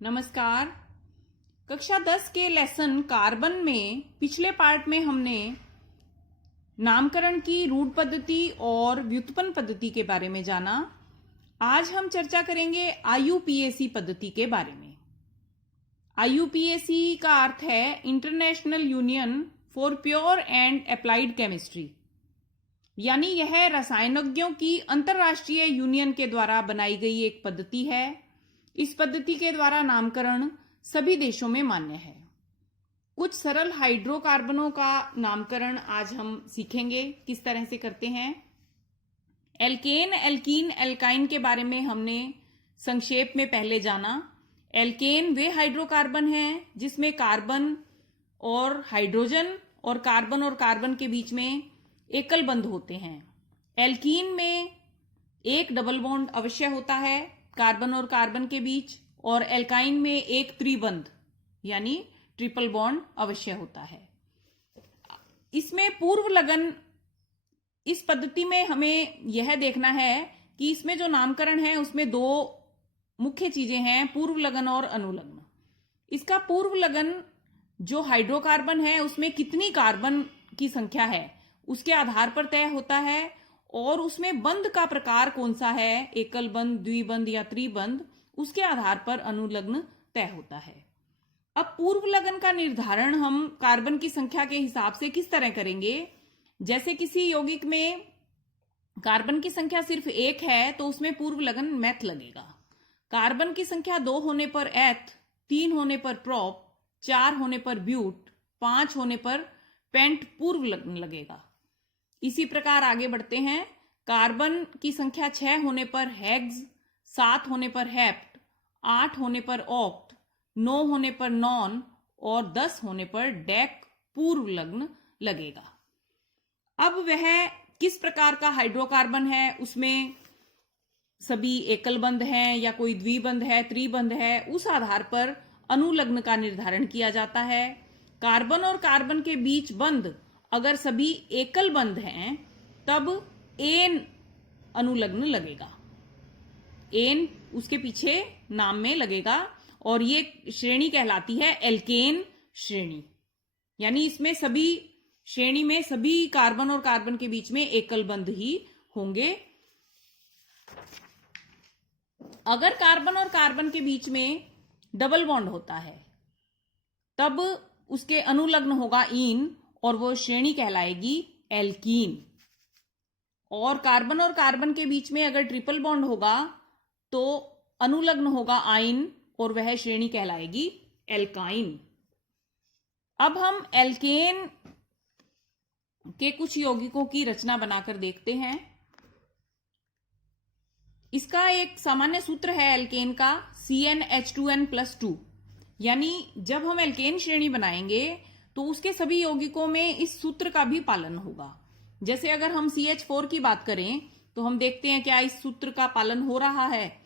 नमस्कार। कक्षा 10 के लेसन कार्बन में पिछले पार्ट में हमने नामकरण की रूढ़ पद्धति और व्युत्पन्न पद्धति के बारे में जाना। आज हम चर्चा करेंगे आईयूपीएसी पद्धति के बारे में। आईयूपीएसी का अर्थ है international union for pure and applied chemistry, यानी यह रसायनज्ञों की अंतरराष्ट्रीय यूनियन के द्वारा बनाई गई एक पद्धति है। इस पद्धति के द्वारा नामकरण सभी देशों में मान्य है। कुछ सरल हाइड्रोकार्बनों का नामकरण आज हम सीखेंगे किस तरह से करते हैं। एल्केन, एल्कीन, एल्काइन के बारे में हमने संक्षेप में पहले जाना। एल्केन वे हाइड्रोकार्बन हैं जिसमें कार्बन और हाइड्रोजन और कार्बन के बीच में एकल बंध होते हैं। एल्कीन में एक डबल बॉन्ड अवश्य होता है कार्बन और कार्बन के बीच, और एल्काइन में एक त्रिबंध यानी ट्रिपल बॉन्ड अवश्य होता है। इसमें पूर्व लगन, इस पद्धति में हमें यह देखना है कि इसमें जो नामकरण है उसमें दो मुख्य चीजें हैं, पूर्व लगन और अनुलग्न। इसका पूर्व लगन जो हाइड्रोकार्बन है उसमें कितनी कार्बन की संख्या है उसके आधार पर तय होता है, और उसमें बंध का प्रकार कौन सा है, एकल बंध, द्विबंध या त्रिबंध, उसके आधार पर अनुलग्न तय होता है। अब पूर्व लगन का निर्धारण हम कार्बन की संख्या के हिसाब से किस तरह करेंगे। जैसे किसी यौगिक में कार्बन की संख्या सिर्फ एक है तो उसमें पूर्व लगन मैथ लगेगा। कार्बन की संख्या 2 होने पर एथ, 3 होने पर प्रोप, 4 होने पर ब्यूट, 5 होने पर पेंट पूर्व लगन लगेगा। इसी प्रकार आगे बढ़ते हैं। कार्बन की संख्या 6 होने पर हेक्स, 7 होने पर हेप्ट, 8 होने पर ऑक्ट, 9 होने पर नॉन और 10 होने पर डेक पूर्व लग्न लगेगा। अब वह किस प्रकार का हाइड्रोकार्बन है, उसमें सभी एकल बंध हैं या कोई द्विबंध है, त्रिबंध है, उस आधार पर अनुलग्न का निर्धारण किया जाता है। कार्बन और कार्बन के बीच बंध अगर सभी एकल बंध हैं तब एन अनुलग्न लगेगा। एन उसके पीछे नाम में लगेगा और ये श्रेणी कहलाती है एल्केन श्रेणी, यानी इसमें सभी श्रेणी में सभी कार्बन और कार्बन के बीच में एकल बंध ही होंगे। अगर कार्बन और कार्बन के बीच में डबल बॉन्ड होता है तब उसके अनुलग्न होगा ईन और वो श्रेणी कहलाएगी एल्कीन। और कार्बन के बीच में अगर ट्रिपल बॉन्ड होगा तो अनुलग्न होगा आइन और वह श्रेणी कहलाएगी एल्काइन। अब हम एल्केन के कुछ यौगिकों की रचना बनाकर देखते हैं। इसका एक सामान्य सूत्र है एल्केन का CnH2n+2, यानी जब हम एल्केन श्रेणी बनाएंगे तो उसके सभी यौगिकों में इस सूत्र का भी पालन होगा। जैसे अगर हम CH4 की बात करें तो हम देखते हैं क्या इस सूत्र का पालन हो रहा है।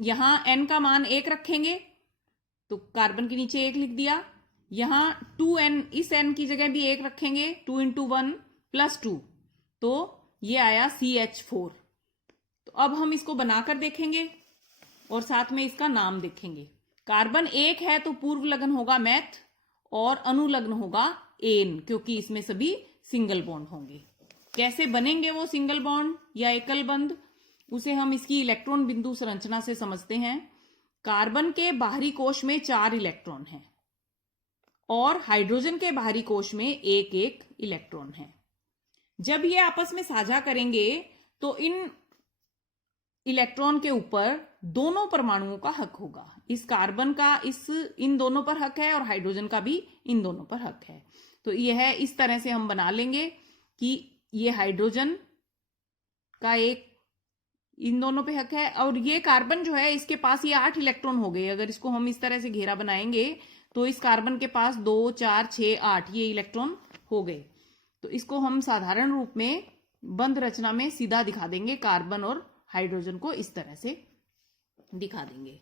यहां N का मान 1 रखेंगे तो कार्बन के नीचे 1 लिख दिया। यहां 2N, इस N की जगह भी 1 रखेंगे, 2 × 1 + 2, तो ये आया CH4। तो अब हम इसको बनाकर देखेंगे और साथ में इसका नाम देखेंगे। कार्बन 1 है तो पूर्व लगन होगा मैथ और अनुलग्न होगा एन, क्योंकि इसमें सभी सिंगल बॉन्ड होंगे। कैसे बनेंगे वो सिंगल बॉन्ड या एकल बंध, उसे हम इसकी इलेक्ट्रॉन बिंदु संरचना से समझते हैं। कार्बन के बाहरी कोश में 4 इलेक्ट्रॉन हैं और हाइड्रोजन के बाहरी कोश में 1 इलेक्ट्रॉन है। जब ये आपस में साझा करेंगे तो इन इलेक्ट्रॉन के ऊपर दोनों परमाणुओं का हक होगा। इस कार्बन का इन दोनों पर हक है और हाइड्रोजन का भी इन दोनों पर हक है। तो यह इस तरह से हम बना लेंगे कि ये हाइड्रोजन का एक इन दोनों पे हक है और ये कार्बन जो है इसके पास ये 8 इलेक्ट्रॉन हो गए। अगर इसको हम इस तरह से घेरा बनाएंगे तो इस कार्बन के पास 2, 4, 6, 8 ये इलेक्ट्रॉन हो गए। तो इसको हम साधारण रूप में बंध रचना में सीधा दिखा देंगे, कार्बन और हाइड्रोजन को इस तरह से दिखा देंगे।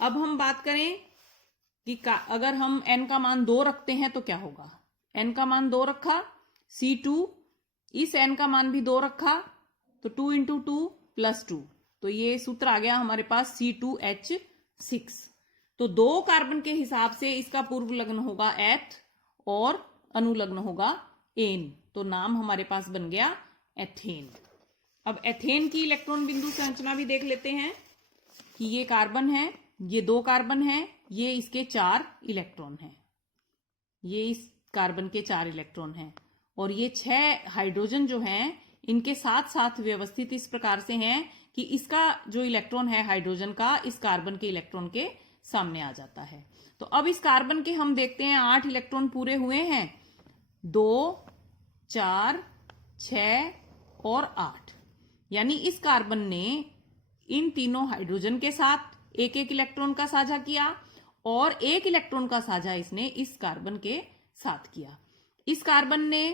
अब हम बात करें कि अगर हम N का मान 2 रखते हैं तो क्या होगा। N का मान 2 रखा, C2, इस N का मान भी 2 रखा तो 2 × 2 + 2, तो ये सूत्र आ गया हमारे पास C2H6। तो 2 कार्बन के हिसाब से इसका पूर्व लग्न होगा एथ और अनुलग्न होगा एन। तो नाम हमारे पास बन गया एथेन। अब एथेन की इलेक्ट्रॉन बिंदु संरचना भी देख लेते हैं कि ये कार्बन है, ये 2 कार्बन है, ये इसके 4 इलेक्ट्रॉन हैं, ये इस कार्बन के 4 इलेक्ट्रॉन हैं और ये 6 हाइड्रोजन जो हैं इनके साथ साथ व्यवस्थित इस प्रकार से हैं कि इसका जो इलेक्ट्रॉन है हाइड्रोजन का इस कार्बन के इलेक्ट्रॉन के सामने आ जाता है। तो अब इस कार्बन के हम देखते हैं 8 इलेक्ट्रॉन पूरे हुए हैं, 2, 4, 6 और 8। यानी इस कार्बन ने इन तीनों हाइड्रोजन के साथ एक एक इलेक्ट्रॉन का साझा किया और एक इलेक्ट्रॉन का साझा इसने इस कार्बन के साथ किया। इस कार्बन ने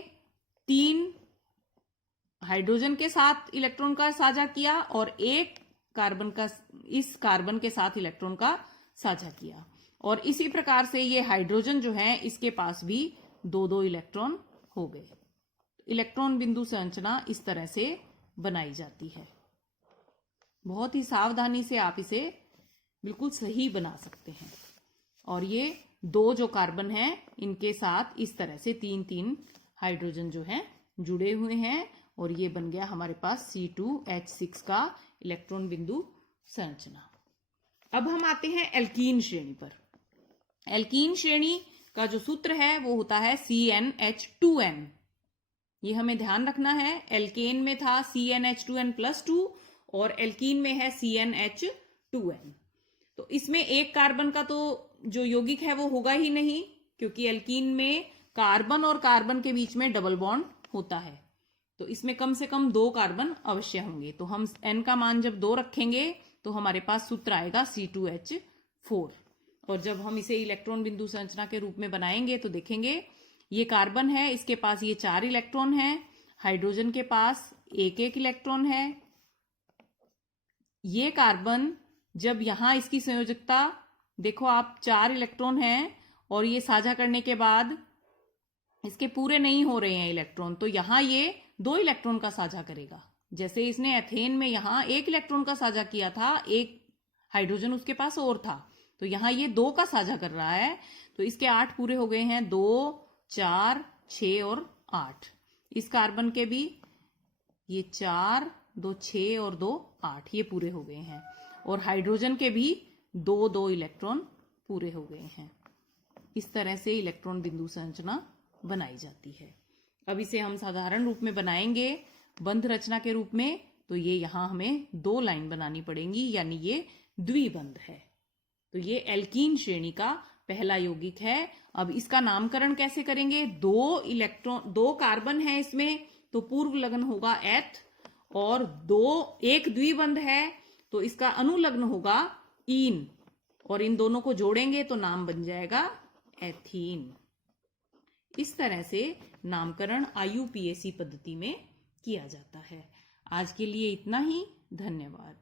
3 हाइड्रोजन के साथ इलेक्ट्रॉन का साझा किया और एक कार्बन का इस कार्बन के साथ इलेक्ट्रॉन का साझा किया और इसी प्रकार से ये हाइड्रोजन जो है इसके पास भी 2-2 इलेक्ट्रॉन हो गए। इलेक्ट्रॉन बिंदु संरचना इस तरह से बनाई जाती है। बहुत ही सावधानी से आप इसे बिल्कुल सही बना सकते हैं। और ये 2 जो कार्बन हैं इनके साथ इस तरह से 3-3 हाइड्रोजन जो हैं जुड़े हुए हैं और ये बन गया हमारे पास C2H6 का इलेक्ट्रॉन बिंदु संरचना। अब हम आते हैं एल्कीन श्रेणी पर। एल्कीन श्रेणी का जो सूत्र है वो होता है CnH2n। ये हमें ध्यान रखना है, एल्केन में था CnH2n+2 और एल्कीन में है CnH2n। तो इसमें एक कार्बन का तो जो यौगिक है वो होगा ही नहीं, क्योंकि एल्कीन में कार्बन और कार्बन के बीच में डबल बॉन्ड होता है। तो इसमें कम से कम 2 कार्बन अवश्य होंगे। तो हम n का मान जब 2 रखेंगे तो हमारे पास सूत्र आएगा C2H4। और जब हम इसे इलेक्ट्रॉन बिंदु संरचना के रूप में बनाएंगे तो देखेंगे ये कार्बन है, इसके पास ये 4 इलेक्ट्रॉन हैं, हाइड्रोजन के पास एक इलेक्ट्रॉन है। ये कार्बन जब यहां इसकी संयोजकता देखो आप 4 इलेक्ट्रॉन हैं और ये साझा करने के बाद इसके पूरे नहीं हो रहे हैं इलेक्ट्रॉन, तो यहां ये 2 इलेक्ट्रॉन का साझा करेगा। जैसे इसने एथेन में यहां 1 इलेक्ट्रॉन का साझा किया था, एक हाइड्रोजन उसके पास और था, तो यहां ये 2 का साझा कर रहा है। तो इसके 8 पूरे हो गए हैं, 2, 4, 6 और 8। इस कार्बन के भी ये 4, 2, 6 और 2, 8 ये पूरे हो गए हैं और हाइड्रोजन के भी 2-2 इलेक्ट्रॉन पूरे हो गए हैं। इस तरह से इलेक्ट्रॉन बिंदु संरचना बनाई जाती है। अब इसे हम साधारण रूप में बनाएंगे बंध रचना के रूप में, तो ये यहां हमें 2 लाइन बनानी पड़ेंगी, यानी ये द्विबंध है। तो ये एल्कीन श्रेणी का पहला यौगिक है। अब इसका नामकरण कैसे करेंगे? 2 कार्बन है इसमें, तो पूर्व लग्न होगा एथ और 1 द्विबंध है तो इसका अनुलग्न होगा ईन और इन दोनों को जोड़ेंगे तो नाम बन जाएगा एथीन। इस तरह से नामकरण IUPAC पद्धति में किया जाता है। आज के लिए इतना ही। धन्यवाद।